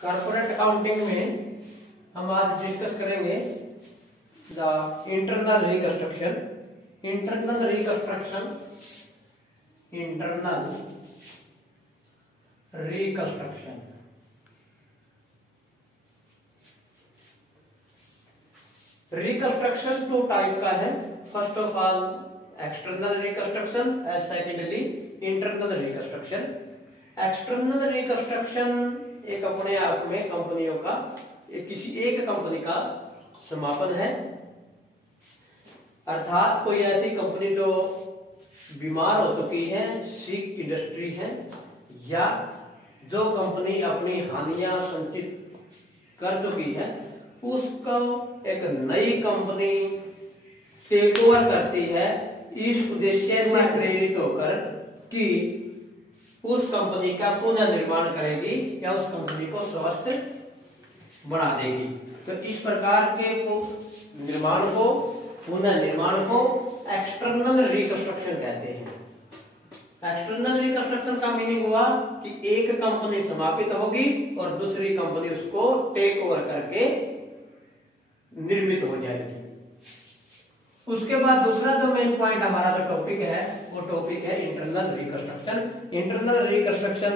Corporate accounting में हम आज डिस्कस करेंगे the internal reconstruction. Internal reconstruction reconstruction two type का है। First of all external reconstruction and secondly internal reconstruction. External reconstruction एक अपने आप में कंपनियों का किसी एक कंपनी का समापन है, अर्थात कोई ऐसी कंपनी जो बीमार हो चुकी है, सिक इंडस्ट्री है, या जो कंपनी अपनी हानियां संचित कर चुकी है उसको एक नई कंपनी टेक ओवर करती है इस उद्देश्य से प्रेरित होकर कि उस कंपनी का पुनर्निर्माण करेगी या उस कंपनी को स्वस्थ बना देगी। तो इस प्रकार के पुनर्निर्माण को एक्सटर्नल रिकंस्ट्रक्शन कहते हैं। एक्सटर्नल रिकंस्ट्रक्शन का मीनिंग हुआ कि एक कंपनी समापित होगी और दूसरी कंपनी उसको टेक ओवर करके निर्मित हो जाएगी। उसके बाद दूसरा जो मेन पॉइंट हमारा जो टॉपिक है वो टॉपिक है इंटरनल रिकंस्ट्रक्शन। इंटरनल रिकंस्ट्रक्शन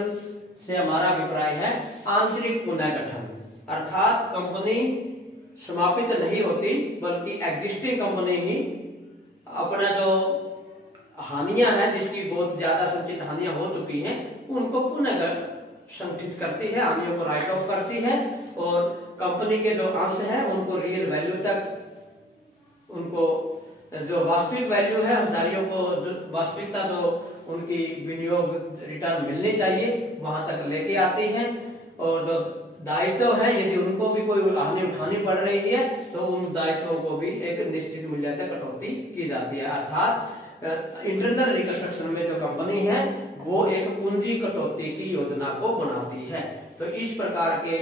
से हमारा अभिप्राय है आंतरिक पुनर्गठन, अर्थात कंपनी समापित नहीं होती बल्कि एग्जिस्टिंग कंपनी ही अपना जो हानियां हैं, जिसकी बहुत ज्यादा संचित हानियां हो चुकी हैं, उनको पुनः संगठित करती है, हानियों को राइट ऑफ करती है और कंपनी के जो अंश है उनको रियल वैल्यू तक, उनको जो वास्तविक वैल्यू है, हितधारकों को वास्तविकता जो उनकी विनियोग रिटर्न मिलनी चाहिए वहां तक लेके आती है। और जो दायित्व है, यदि उनको भी कोई हानि उठानी पड़ रही है तो उन दायित्वों को भी एक निश्चित मूल्य तक कटौती की जाती है। अर्थात इंटरनल रिकंस्ट्रक्शन में जो कंपनी है वो एक पूंजी कटौती की योजना को बनाती है। तो इस प्रकार के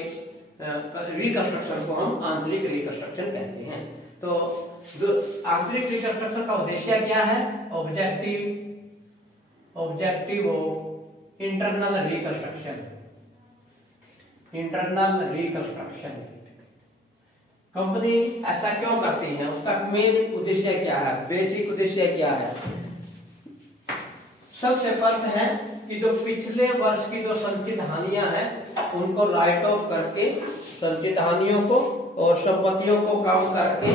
रिकंस्ट्रक्शन को हम आंतरिक रिकंस्ट्रक्शन कहते हैं। तो आंतरिक रिकंस्ट्रक्शन का उद्देश्य क्या है? Objective of internal reconstruction. Internal reconstruction company ऐसा क्यों करती है, उसका मेन उद्देश्य क्या है, बेसिक उद्देश्य क्या है? सबसे फर्स्ट है कि जो पिछले वर्ष की जो संचित हानियां हैं उनको राइट ऑफ करके, संचित हानियों को और संपत्तियों को कम करके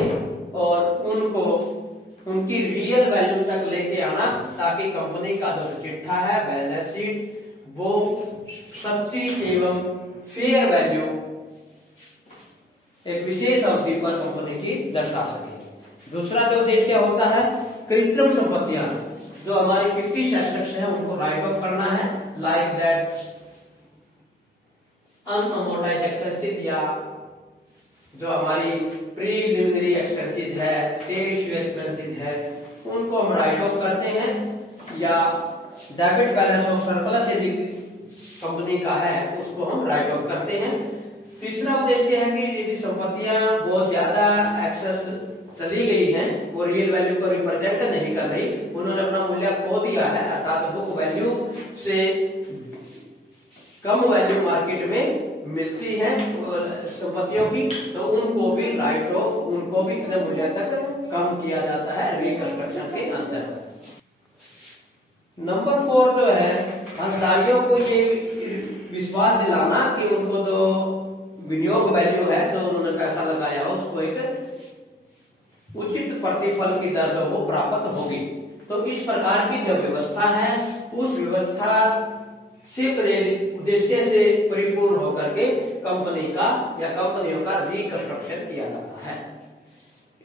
और उनको उनकी रियल वैल्यू तक लेके आना, ताकि कंपनी का जो चिट्ठा है, बैलेंस शीट, वो सच्ची एवं फेयर वैल्यू एक विशेष अवधि पर कंपनी की दर्शा सके। दूसरा जो उद्देश्य होता है कृत्रिम संपत्तियां, जो हमारी फिक्टिव एसेट्स हैं उनको राइट ऑफ करना है, लाइक दैट अनअमोर्टाइज्ड एक्सपेंसेस, या जो हमारी प्रीलिमिनरी एक्सपेंसेस है, सेल इश्यू एक्सपेंसेस है, उनको हम राइट ऑफ करते हैं। या डेबिट बैलेंस ऑफ सरप्लस यदि कंपनी का है उसको हम राइट ऑफ करते हैं। तीसरा उद्देश्य है कि यदि संपत्तियां बहुत ज्यादा एक्सेस चली गई हैं, वो रियल वैल्यू को रिप्रेजेंट नहीं कर रही, उन्होंने अपना मूल्य खो दिया है, अर्थात बुक वैल्यू से कम वैल्यू मार्केट में मिलती है संपत्तियों की, तो उनको भी राइट ऑफ, उनको भी इतने मूल्य तक कम किया जाता है रिकंस्ट्रक्शन के अंतर्गत। नंबर 4 जो है हितधारकों को ये विश्वास दिलाना कि उनको जो विनियोग वैल्यू है, जो उन्होंने पैसा लगाया उसको एक उचित प्रतिफल की दर वो प्राप्त होगी। तो इस प्रकार की जो व्यवस्था है उस व्यवस्था से प्रेरित उद्देश्य से परिपूर्ण होकर के कंपनी का या कंपनियों का रिकंस्ट्रक्शन किया जाता है,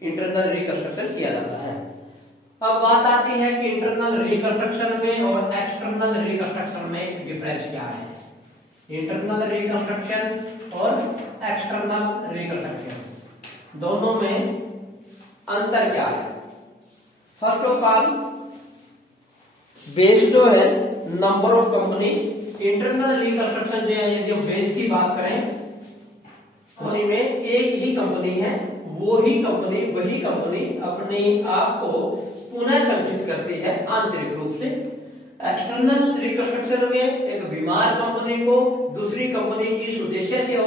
इंटरनल रिकंस्ट्रक्शन किया जाता है। अब बात आती है कि इंटरनल रिकंस्ट्रक्शन में और एक्सटर्नल रिकंस्ट्रक्शन में डिफरेंस क्या है। इंटरनल रिकंस्ट्रक्शन और एक्सटर्नल रिकंस्ट्रक्शन दोनों में अंतर क्या है? फर्स्ट ऑफ ऑल बेस जो है number of company. Internal reconstruction जो है, यदि हम बेस की बात करें, कंपनी में एक ही कंपनी है, वही कंपनी अपने आप को पुनः संचित करती है आंतरिक रूप से। एक्सटर्नल रिकंस्ट्रक्शन में एक बीमार कंपनी को दूसरी कंपनी इस उद्देश्य से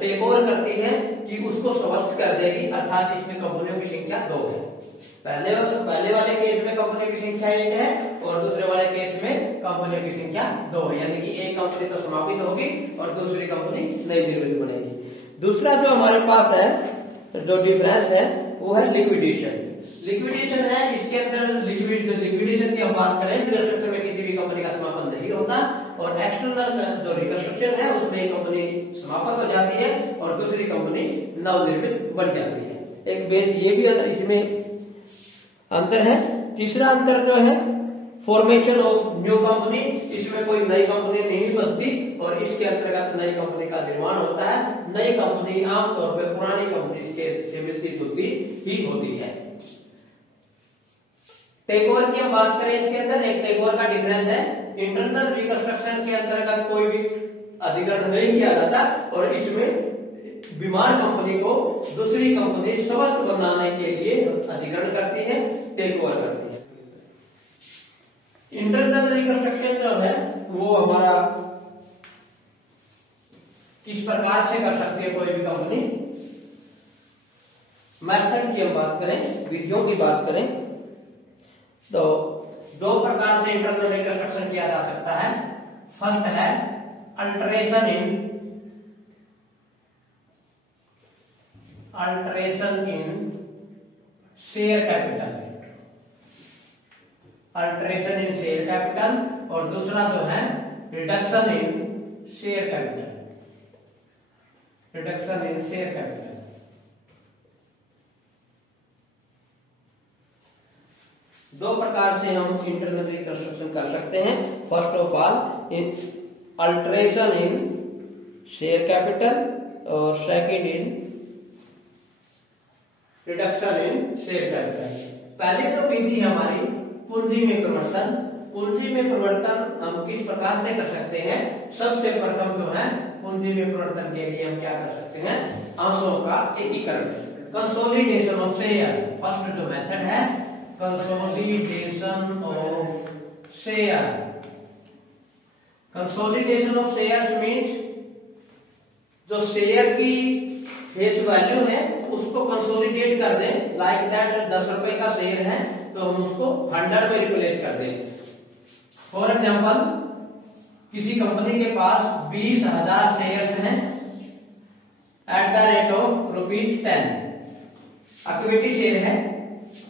टेक ओवर करती है कि उसको स्वस्थ कर देगी, अर्थात इसमें कंपनियों की संख्या 2 है। पहले वाले केस में कंपनियों की संख्या 1 है और दूसरे वाले केस में कंपनियों की संख्या 2 है, यानी कि एक कंपनी तो समापित होगी और दूसरी कंपनी नई निर्मित बनेगी। दूसरा जो हमारे पास है, जो डिफरेंस है, वो है लिक्विडेशन। लिक्विडेशन है, इसके अंदर लिक्विडेशन की हम बात करें, रिकंस्ट्रक्शन में किसी भी कंपनी का समापन नहीं होता, और एक्सटर्नल जो रिकंस्ट्रक्शन है उसमें एक कंपनी समाप्त हो जाती है और दूसरी कंपनी नवनिर्मित बन जाती है। एक बेस ये भी इसमें अंतर है। तीसरा अंतर जो है फॉर्मेशन ऑफ न्यू कंपनी, इसमें कोई नई कंपनी नहीं बनती और इसके अंतर्गत नई कंपनी का निर्माण होता है। नई कंपनी आमतौर पर पुरानी कंपनी से मिलती जुलती ही होती है। टेक ओवर की हम बात करें, इसके अंदर एक टेक ओवर का डिफरेंस है, इंटरनल रिकंस्ट्रक्शन के अंतर्गत कोई भी अधिग्रहण नहीं किया जाता और इसमें बीमार कंपनी को दूसरी कंपनी स्वस्थ बनाने के लिए अधिग्रहण करती है, टेक ओवर करती है। इंटरनल रिकंस्ट्रक्शन जो है वो हमारा किस प्रकार से कर सकती है कोई भी कंपनी, मेथड की हम बात करें, विधियों की बात करें, तो 2 प्रकार से इंटरनल रिकंस्ट्रक्शन किया जा सकता है। फर्स्ट है alteration in share capital, alteration in share capital, और दूसरा जो है reduction in share capital, reduction in share capital. दो प्रकार से हम इंटरनल रिकंस्ट्रक्शन कर सकते हैं। First of all alteration in share capital और second in reduction in share capital. पहले जो विधि हमारी पूंजी में परिवर्तन, पूंजी में परिवर्तन हम किस प्रकार से कर सकते हैं। सबसे प्रथम जो है पूंजी में परिवर्तन के लिए हम क्या कर सकते हैं, अंशों का एकीकरण, कंसोलिडेशन ऑफ शेयर। फर्स्ट जो मेथड है consolidation of share. Consolidation of share means जो शेयर की फेस वैल्यू है उसको कंसोलिडेट कर दें। लाइक दैट 10 रुपए का शेयर है तो हम उसको 100 में रिप्लेस कर दें। फॉर एग्जाम्पल किसी कंपनी के पास 20,000 शेयर्स हैं at the rate of ₹10, equity share है।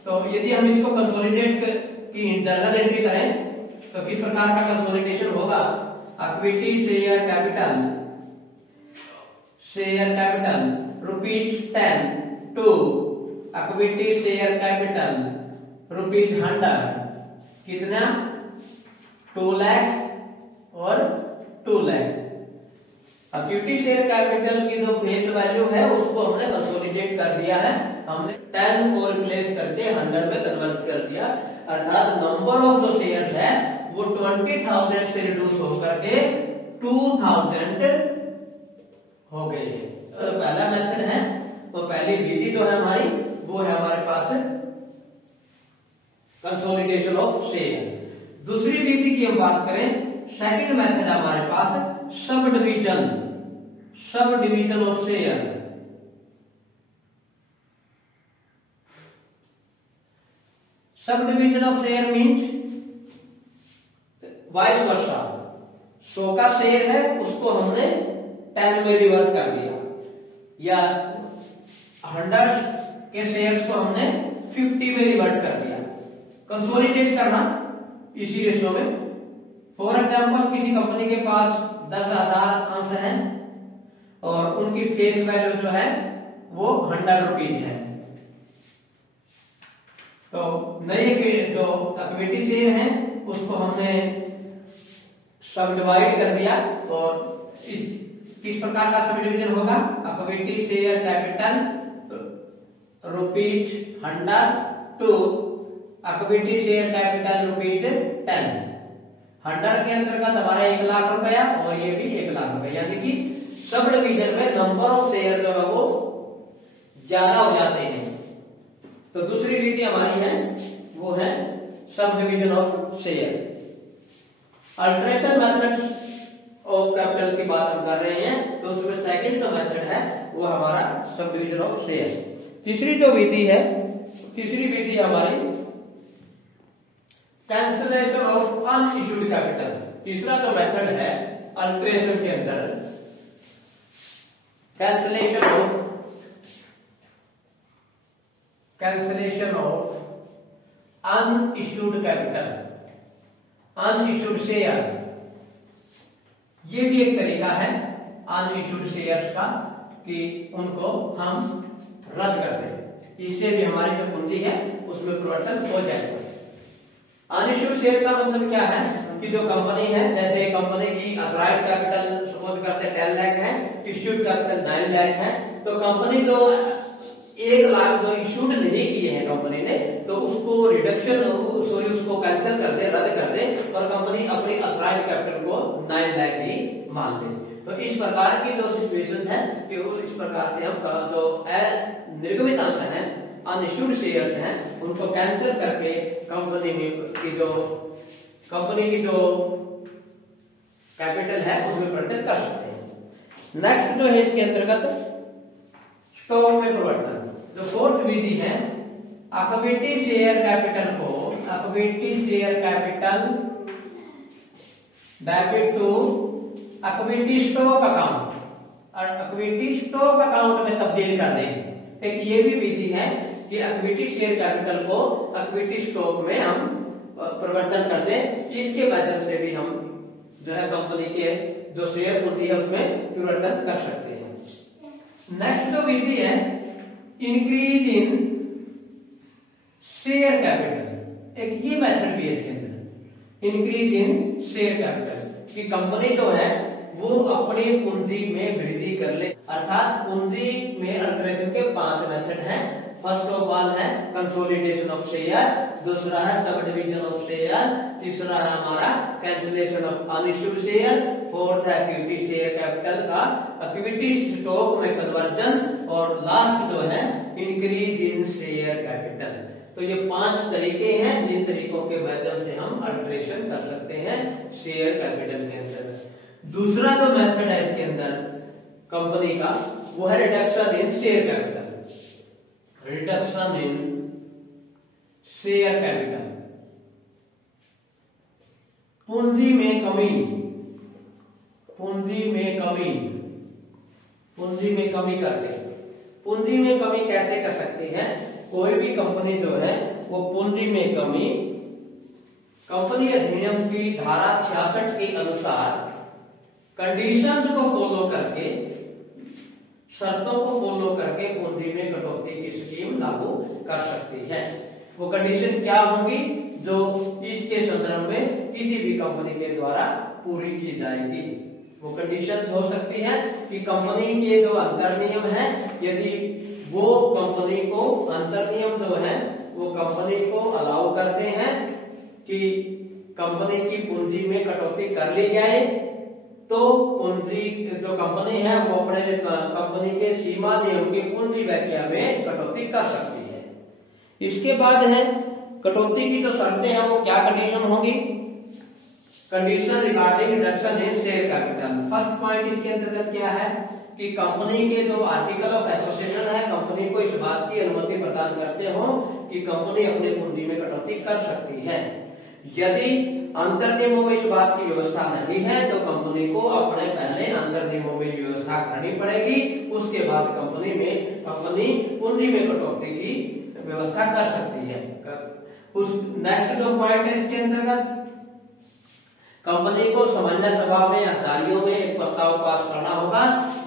तो यदि हम इसको कंसोलिडेट की जर्नल एंट्री करें तो किस प्रकार का कंसोलिडेशन होगा, equity share capital ₹10 to equity share capital ₹100, कितना 2 लाख और 2 लाख। इक्विटी शेयर कैपिटल की जो फेस वैल्यू है उसको हमने कंसोलिडेट कर दिया है, हमने 10 को रिप्लेस करके 100 में कन्वर्ट कर दिया, अर्थात नंबर ऑफ जो शेयर है वो 20,000 से रिड्यूस होकर के 2,000 हो गई है। तो पहला मेथड है, तो पहली विधि जो है हमारी वो है हमारे पास कंसोलिडेशन ऑफ शेयर। दूसरी विधि की हम बात करें, सेकंड मेथड है हमारे पास subdivision of share. Subdivision of share means vice versa, 100 का शेयर है उसको हमने 10 में रिवर्ट कर दिया, या 100 के शेयर्स को हमने 50 में रिवर्ट कर दिया। कंसोलिडेट करना इसी रेशो में। फॉर एग्जाम्पल किसी कंपनी के पास 10,000 अंश हैं और उनकी फेस वैल्यू जो है वो 100 रुपीज है, तो नए जो इक्विटी शेयर हैं उसको हमने सब डिवाइड कर दिया। और किस प्रकार का सब डिवीजन होगा, equity share capital ₹100 to equity share capital ₹10। 100 के अंतर्गत हमारा 1 लाख रुपया और ये भी 1 लाख रुपया, यानी कि सब डिवीजन में नंबर ऑफ शेयर जो है वो ज्यादा हो जाते हैं। तो दूसरी विधि हमारी है वो है sub division of share. Alteration method of capital की बात हम कर रहे हैं, तो उसमें सेकंड जो मेथड है वो हमारा सब डिवीजन ऑफ शेयर। तीसरी जो विधि है, तीसरी विधि हमारी कैंसिलेशन ऑफ अनइश्यूड कैपिटल। तीसरा जो मेथड है अल्ट्रेशन के अंदर, cancellation of unissued capital, unissued share, ये भी एक तरीका है अनइश्यूड शेयर्स का कि उनको हम रद्द कर दें, इससे भी हमारी जो पूंजी है उसमें परिवर्तन हो जाएगा। अनइश्यूड शेयर का मतलब क्या है कि जो कंपनी है, जैसे कंपनी की अथॉराइज्ड कैपिटल सपोज करते 10 लाख है, इश्यूड कैपिटल 9 लाख है, तो कंपनी जो 1 लाख जो इश्यूड नहीं किए हैं कंपनी ने, तो उसको रिडक्शन उसको कैंसिल कर दे, रद्द कर दे और कंपनी अपनी अथॉराइज्ड कैपिटल को 9 लाख ही मान ले। तो इस प्रकार की जो सिचुएशन है कि इस प्रकार से हम जो निर्गमित अंश है, अनइश्यूड शेयर्स हैं, उनको कैंसिल करके कंपनी की जो कैपिटल है उसमें परिवर्तन कर सकते हैं। नेक्स्ट जो है इसके अंतर्गत स्टॉक में परिवर्तन, जो फोर्थ विधि है इक्विटी शेयर कैपिटल को, equity share capital debit to equity stock account और इक्विटी स्टॉक अकाउंट में तब्दील कर दें। एक ये भी विधि है कि इक्विटी शेयर कैपिटल को इक्विटी स्टॉक में हम परिवर्तन कर दें, जिसके माध्यम से भी हम जो है कंपनी के जो शेयर पूंजी है उसमें परिवर्तन कर सकते हैं। नेक्स्ट जो विधि है इंक्रीज इन शेयर कैपिटल, एक ये मेथड भी है इसके अंदर, इंक्रीज इन शेयर कैपिटल, कि कंपनी जो है वो अपनी पूंजी में वृद्धि कर ले। अर्थात पूंजी में अल्ट्रेशन के 5 मेथड हैं। फर्स्ट ऑफ ऑल है कंसोलिडेशन ऑफ शेयर, दूसरा है सब डिवीजन ऑफ शेयर, तीसरा है हमारा cancellation of unissued share, fourth है इक्विटी शेयर कैपिटल का इक्विटी स्टॉक में कन्वर्जन, और लास्ट जो है इंक्रीज इन शेयर कैपिटल। तो ये 5 तरीके हैं जिन तरीकों के माध्यम से हम अल्ट्रेशन कर सकते हैं शेयर कैपिटल के अंदर। दूसरा जो मेथड है इसके अंदर कंपनी का वो है reduction in share capital, reduction in share capital, पूंजी में कमी, पूंजी में कमी, पूंजी में कमी करके। पूंजी में कमी कैसे कर सकती है? कोई भी कंपनी जो है वो पूंजी में कमी कंपनी अधिनियम की धारा 66 के अनुसार कंडीशन को फॉलो करके, शर्तों को फॉलो करके पूंजी में कटौती की स्कीम लागू कर सकती है। वो कंडीशन क्या होंगी जो इसके संदर्भ में किसी भी कंपनी के द्वारा पूरी की जाएगी? वो कंडीशन हो सकती है कि कंपनी के जो अंतर्नियम है, यदि वो कंपनी को अंतर्नियम जो है वो कंपनी को अलाउ करते हैं कि कंपनी की पूंजी में कटौती कर ली जाए, तो पूंजी जो कंपनी है वो अपने कंपनी के सीमा नियम की पूंजी व्याख्या में कटौती कर सकती है। इसके बाद है कटौती की जो शर्तें हैं वो क्या कंडीशन होगी? Condition regarding reduction in share capital. First point इसके अंतर्गत क्या है कि कंपनी के जो आर्टिकल ऑफ एसोसिएशन है कंपनी को इस बात की अनुमति प्रदान करते हो कि कंपनी अपनी पूंजी में कटौती कर सकती है। यदि अंतर्नियमों में इस बात की व्यवस्था नहीं है तो कंपनी को अपने पहले अंतर्नियमों में व्यवस्था करनी पड़ेगी, उसके बाद कंपनी पूंजी में कटौती की व्यवस्था कर सकती है। उस नेक्स्ट जो पॉइंट है इसके अंतर्गत कंपनी को सामान्य सभा में अधिकारियों में एक प्रस्ताव पास करना होगा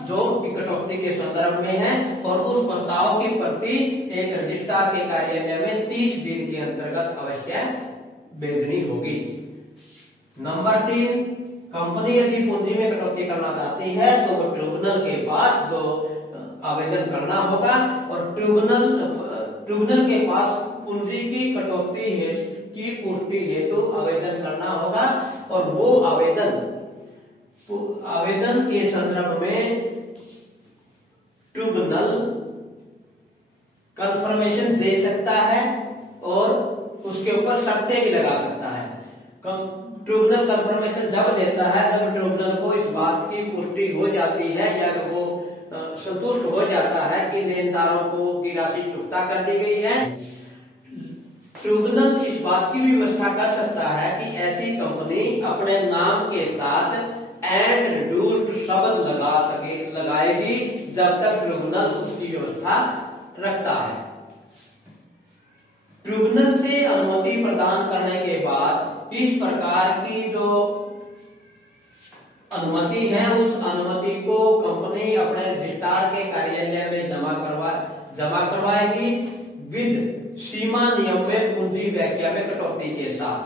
जो कटौती के संदर्भ में है, और उस प्रस्ताव की प्रति एक रजिस्ट्रार के कार्यालय में 30 दिन के अंतर्गत अवश्य भेजनी होगी। नंबर 3, कंपनी यदि पूंजी में कटौती करना चाहती है तो वो ट्रिब्यूनल के पास जो आवेदन करना होगा, और ट्रिब्यूनल के पास पूंजी की कटौती की पुष्टि हेतु आवेदन करना होगा, और वो आवेदन के संदर्भ में ट्रिब्यूनल कंफर्मेशन दे सकता है और उसके ऊपर शर्तें भी लगा सकता है। ट्रिब्यूनल कंफर्मेशन जब देता है तब ट्रिब्यूनल को इस बात की पुष्टि हो जाती है या वो संतुष्ट हो जाता है कि लेनदारों को की राशि चुकता कर दी गई है। ट्रिब्यूनल इस बात की भी व्यवस्था कर सकता है कि ऐसी कंपनी अपने नाम के साथ एंड रिड्यूस्ड शब्द लगाएगी जब तक ट्रिब्यूनल उसकी व्यवस्था रखता है। ट्रिब्यूनल से अनुमति प्रदान करने के बाद इस प्रकार की जो अनुमति है उस अनुमति को कंपनी अपने रजिस्ट्रार के कार्यालय में जमा करवाएगी विद सीमा नियम में पूंजी व्याख्या में कटौती के साथ।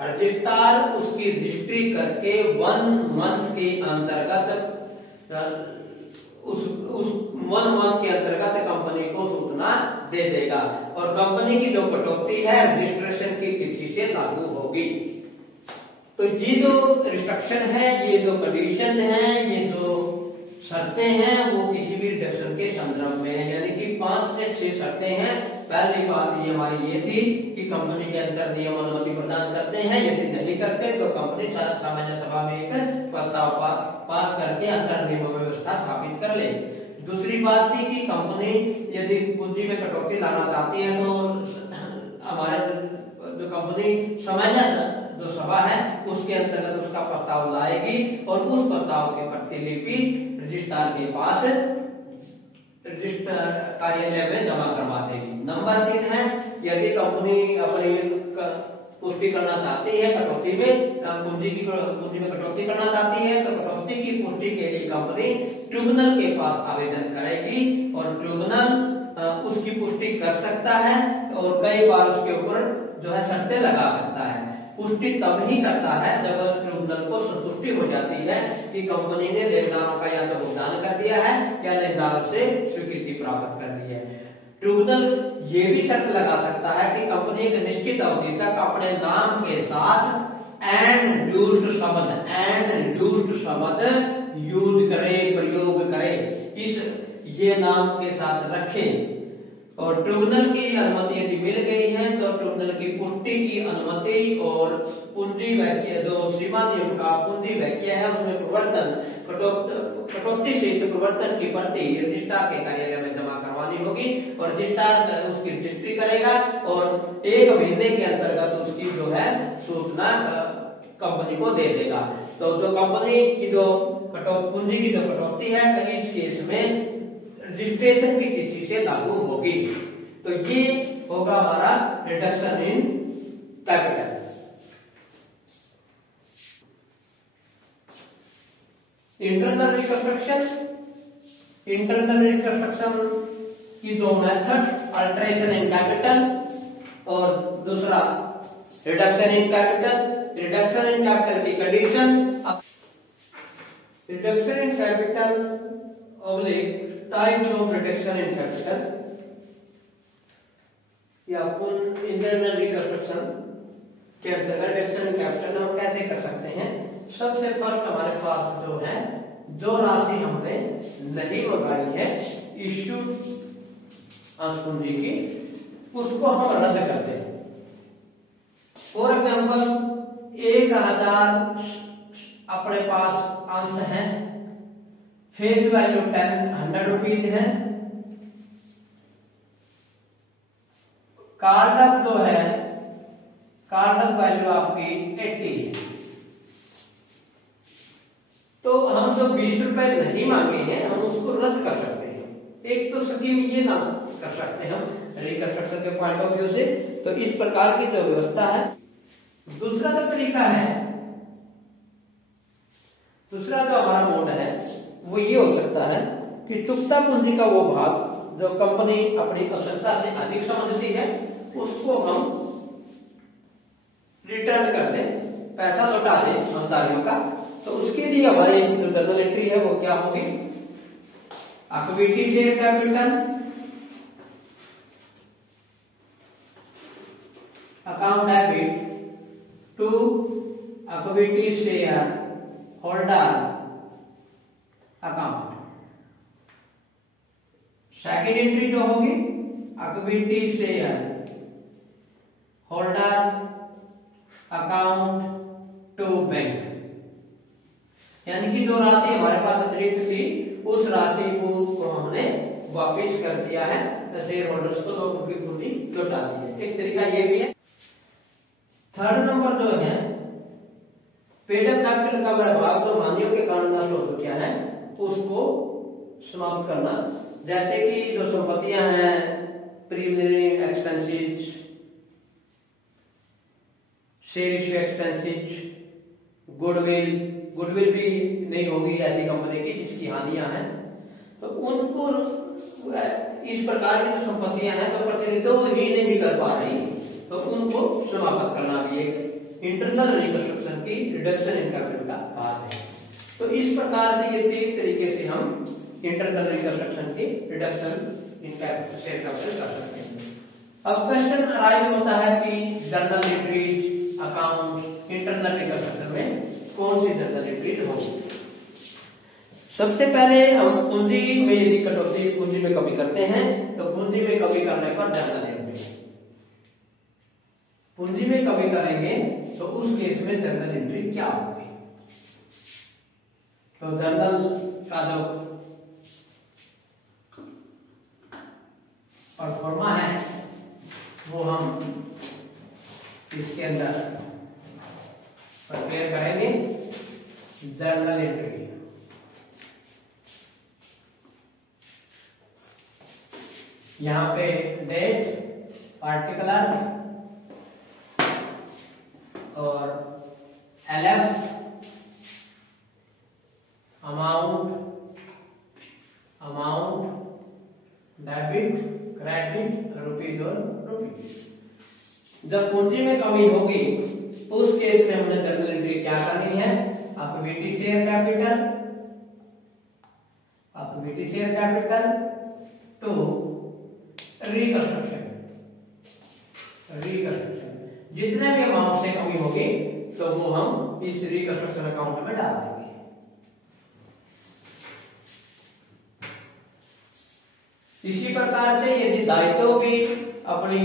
रजिस्ट्रार उसकी रजिस्ट्री करके 1 मंथ के अंतर्गत उस 1 मंथ के अंतर्गत कंपनी को सूचना दे देगा और कंपनी की जो कटौती है रजिस्ट्रेशन की तिथि से लागू होगी। तो ये जो रिस्ट्रिक्शन है, ये जो कंडीशन है, ये जो शर्तें हैं वो किसी भी रिडक्शन के संदर्भ में है, यानी कि 5 से 6 शर्तें हैं। पहली बात ये हमारी ये थी कि कंपनी के अंदर नियम अनुमति प्रदान करते हैं, यदि नहीं करते तो कंपनी सामान्य सभा में एक प्रस्ताव पास करके अंतर नियम व्यवस्था स्थापित कर ले। दूसरी बात थी कि कंपनी यदि पूंजी में कटौती लाना चाहती है तो हमारे जो कंपनी सामान्य जो सभा है उसके अंतर्गत उसका प्रस्ताव लाएगी और उस प्रस्ताव की प्रतिलिपि रजिस्ट्रार के पास रजिस्ट्रार कार्यालय में जमा करवा देगी। नंबर 3 है, यदि कंपनी अपनी पुष्टि करना चाहती है कटौती में पूंजी में कटौती करना चाहती है तो कटौती की पुष्टि के लिए कंपनी ट्रिब्यूनल के पास आवेदन करेगी और ट्रिब्यूनल उसकी पुष्टि कर सकता है और कई बार उसके ऊपर जो है शर्तें लगा सकता है। पुष्टि तब ही करता है जब ट्रिब्यूनल को संतुष्टि हो जाती है कि कंपनी ने लेनदारों का या तो भुगतान कर दिया है या लेनदारों से स्वीकृति प्राप्त कर दी है। ट्रिब्यूनल ये भी शर्त लगा सकता है कि कंपनी एक निश्चित अवधि तक अपने नाम के साथ एंड रिड्यूस्ड शब्द यूज करे, प्रयोग करे, इस ये नाम के साथ रखे और ट्रिब्यूनल की अनुमति यदि मिल गई है तो ट्रिब्यूनल की पुष्टि की अनुमति और पूंजी व्याख्या जो सीमा नियम का पूंजी व्याख्या है उसमें कटौती से प्रवर्तन की प्रति रजिस्ट्रार के कार्यालय में जमा करवानी होगी और रजिस्ट्रार उसकी रजिस्ट्री करेगा और 1 महीने के अंतर्गत उसकी जो है सूचना कंपनी को दे देगा। तो जो कंपनी की जो पूंजी की जो कटौती है कहीं इस केस में रजिस्ट्रेशन की तिथि से लागू होगी। तो ये होगा हमारा reduction in capital. Internal reconstruction की दो मेथड, अल्टरेशन इन कैपिटल और दूसरा reduction in capital. Reduction in capital की condition, reduction in capital oblique types of reduction in capital या इंटरनल रिकंस्ट्रक्शन के अंतर्गत रिडक्शन इन कैपिटल हम कैसे कर सकते हैं। सबसे फर्स्ट हमारे पास जो है जो राशि हमने नहीं मंगाई है इश्यूड अंश पूंजी की उसको हम रद्द करते हैं। फॉर एग्जाम्पल 1000 अपने पास अंश है, फेस वैल्यू 100 रुपीज है, कार्डअप जो है कार्डअप वैल्यू आपकी 80 है। तो हम जो 20 रुपए नहीं मांगे हैं हम उसको रद्द कर सकते हैं। एक तो स्कीम ये ना कर सकते हैं हम रिकंस्ट्रक्शन के पॉइंट ऑफ व्यू से, तो इस प्रकार की जो व्यवस्था है। दूसरा जो तरीका है, दूसरा जो हमारा मोड है वो ये हो सकता है कि चुकता पूंजी का वो भाग जो कंपनी अपनी आवश्यकता से अधिक समझती है उसको हम रिटर्न कर दें, पैसा लौटा दें समझदारियों का। तो उसके लिए हमारी जो जर्नल एंट्री है वो क्या होगी, equity share capital, account debit to equity share holder account. Second entry जो होगी equity share holder account to to bank, यानी कि जो राशि हमारे पास अतिरिक्त थी उस राशि को हमने वापस कर दिया है, शेयर होल्डर्स को 2 रुपये पूंजी लौटा दी है। एक तरीका ये भी है। थर्ड नंबर जो है पेड अप कैपिटल का प्रभाव जो हानियों के कारण नष्ट हो चुका है उसको समाप्त करना, जैसे कि जो संपत्तियां हैं, preliminary expenses, share issue expenses, goodwill भी नहीं होगी ऐसी कंपनी की जिसकी हानियां हैं, तो उनको इस प्रकार की जो संपत्तियां हैं तो प्रतिनिधित्व ही नहीं कर पा रही, तो उनको समाप्त करना भी एक इंटरनल रिकंस्ट्रक्शन की रिडक्शन इन कैपिटल का भाग है। तो इस प्रकार से ये 3 तरीके से हम इंटरनल रिकंस्ट्रक्शन की reduction in capital share capital कर सकते हैं। अब क्वेश्चन अराइज होता है कि journal entries, account, internal reconstruction में कौन सी जर्नल एंट्रीज होगी। सबसे पहले हम पूंजी में यदि कटौती, पूंजी में कमी करते हैं तो पूंजी में कमी करने पर जर्नल एंट्री, पूंजी में कमी करेंगे तो उस केस में जर्नल एंट्री क्या होगी। तो जर्नल का जो परफॉर्मा है वो हम इसके अंदर प्रिपेयर करेंगे। जर्नल एंट्री यहां पे डेट, पार्टिकुलर और LF, amount, debit, credit, rupees और रुपीज। जब पूंजी में कमी होगी उस केस में हमने जर्नल एंट्री क्या करनी है, equity share capital to reconstruction, जितने भी अमाउंट से कमी होगी तो वो हम इस रिकंस्ट्रक्शन अकाउंट में डाल देंगे। इसी प्रकार से यदि दायित्व भी अपनी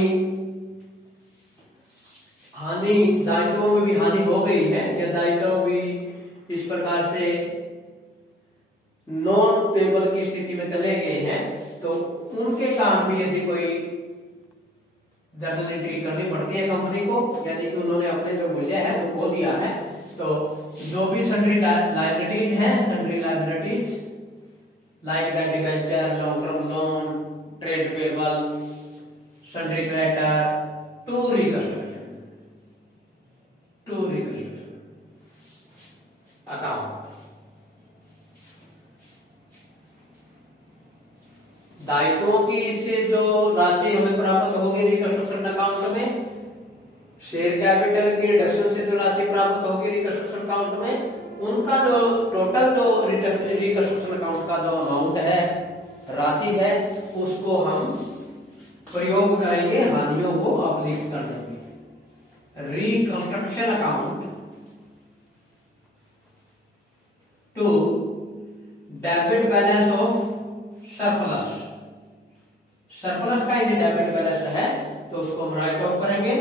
दायित्वों में भी हानि हो गई है या दायित्व भी इस प्रकार से नॉन पेबल की स्थिति में चले गए हैं तो उनके काम भी यदि कोई जर्नल एंट्री करनी पड़ती है कंपनी को, यानी कि उन्होंने अपने जो मूल्य है वो खो दिया है, तो जो भी सन्ड्री लायबिलिटीज है, like that debenture, long term loan, trade payable, sundry creditor to reconstruction account. दायित्वों की से जो राशि हमें प्राप्त होगी रिकंस्ट्रक्शन अकाउंट में, शेयर कैपिटल की रिडक्शन से जो राशि प्राप्त होगी रिकंस्ट्रक्शन अकाउंट में, उनका जो टोटल जो रिकंस्ट्रक्शन अकाउंट का जो अमाउंट है, राशि है, उसको हम प्रयोग करेंगे हानियों को अपलिफ्ट करने के। Reconstruction account to debit balance of surplus का यदि डेबिट बैलेंस है तो उसको हम राइट ऑफ करेंगे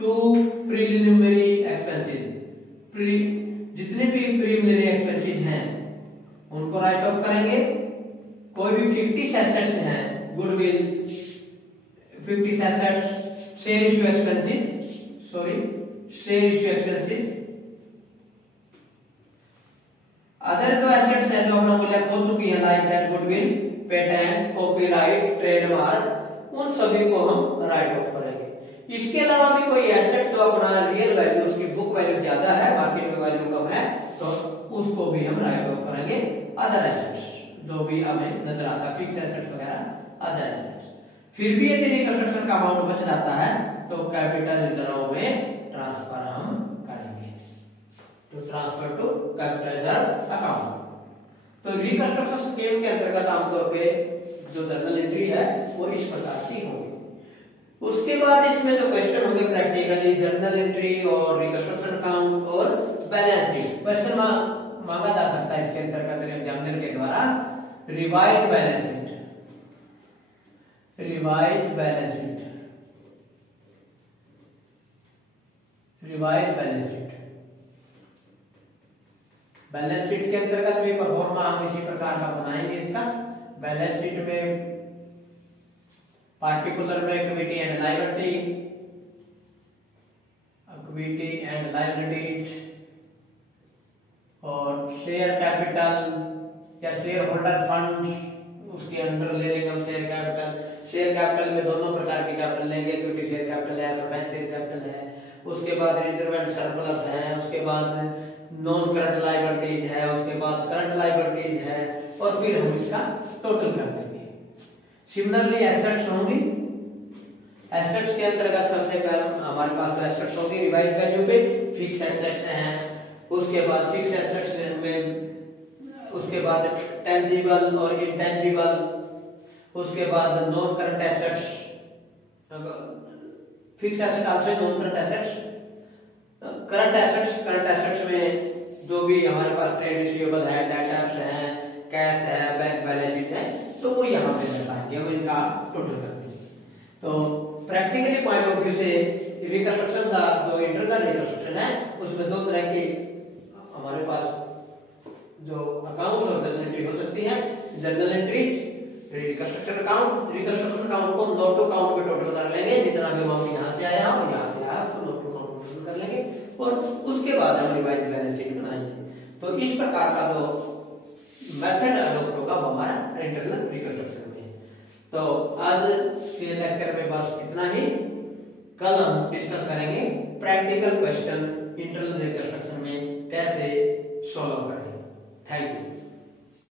टू प्रीलिमिनरी एक्सपेंसेस, जितने भी प्रीलिमिनरी एक्सपेंसेस हैं उनको राइट ऑफ करेंगे। कोई भी फिक्टिव एसेट्स हैं, goodwill, fictive assets, share issue expenses, other जो एसेट्स हैं जो अपना मूल्य खो चुकी है, like that goodwill, patent, copyright, trademark, उन सभी को हम राइट ऑफ करेंगे। इसके अलावा भी कोई एसेट जो अपना रियल वैल्यू, उसकी बुक वैल्यू ज्यादा है, मार्केट में वैल्यू कम है, तो उसको भी हम राइट ऑफ करेंगे। अदर एसेट्स जो भी हमें नजर आता है, फिक्स एसेट वगैरह, अदर एसेट्स। फिर भी यदि रिकंस्ट्रक्शन का अमाउंट बच जाता है तो कैपिटल रिजर्व में ट्रांसफर हम करेंगे, तो transfer to capital reserve account. तो रिकंस्ट्रक्शन स्कीम के अंतर्गत आमतौर पे जो जर्नल एंट्री है वो इस प्रकार की होगी। उसके बाद इसमें जो क्वेश्चन होंगे प्रैक्टिकली, जर्नल एंट्री और रिकंस्ट्रक्शन अकाउंट और बैलेंस शीट, क्वेश्चन मांगा जा सकता है इसके अंतर्गत एग्जामिनर के द्वारा। Revise balance sheet, balance sheet के अंतर्गत भी परफॉर्मा हम इसी प्रकार का बनाएंगे इसका। बैलेंस शीट में पार्टिकुलर में इक्विटी एंड लायबिलिटीज और शेयर कैपिटल या शेयर होल्डर फंड उसके अंडर ले लेंगे हम शेयर कैपिटल। शेयर कैपिटल में दोनों प्रकार के कैपिटल लेंगे, इक्विटी शेयर कैपिटल है, प्रेफरेंस शेयर कैपिटल है, उसके बाद रिजर्व एंड सरप्लस है, उसके बाद नॉन करंट लायबिलिटीज है, उसके बाद करंट लायबिलिटीज है, और फिर हम इसका टोटल कर देंगे। सिमिलरली एसेट्स होंगी। एसेट्स के अंतर्गत सबसे पहले हमारे पास एसेट्स होंगे रिवाइज वैल्यू पे, फिक्स एसेट्स हैं, उसके बाद फिक्स एसेट्स में उसके बाद टेंजिबल और इंटेंजिबल, उसके बाद non current assets, fix asset also known current assets, current assets में जो भी हमारे पास ट्रेड रिसीवेबल है, डेटर्स है, कैश है, बैंक बैलेंस शीट है, तो वो यहाँ पे बताएंगे हम इनका टोटल कर देंगे। तो प्रैक्टिकली पॉइंट ऑफ व्यू से रिकंस्ट्रक्शन का जो इंटरनल रिकंस्ट्रक्शन है उसमें दो तरह के हमारे पास जो अकाउंट और जर्नल एंट्री हो सकती है। जर्नल एंट्री रिकंस्ट्रक्शन अकाउंट को नोट टू अकाउंट में टोटल कर लेंगे, जितना भी अमाउंट यहाँ से आया और यहाँ से आया उसको नोट टू अकाउंट में टोटल कर लेंगे और उसके बाद हम रिवाइज बैलेंस शीट बनाएंगे। तो इस प्रकार का जो मेथड अडॉप्ट होगा वो हमारा इंटरनल रिकंस्ट्रक्शन में। तो आज के लेक्चर में बस इतना ही। कल हम डिस्कस करेंगे प्रैक्टिकल क्वेश्चन इंटरनल रिकंस्ट्रक्शन में कैसे सॉल्व करें। Thank you.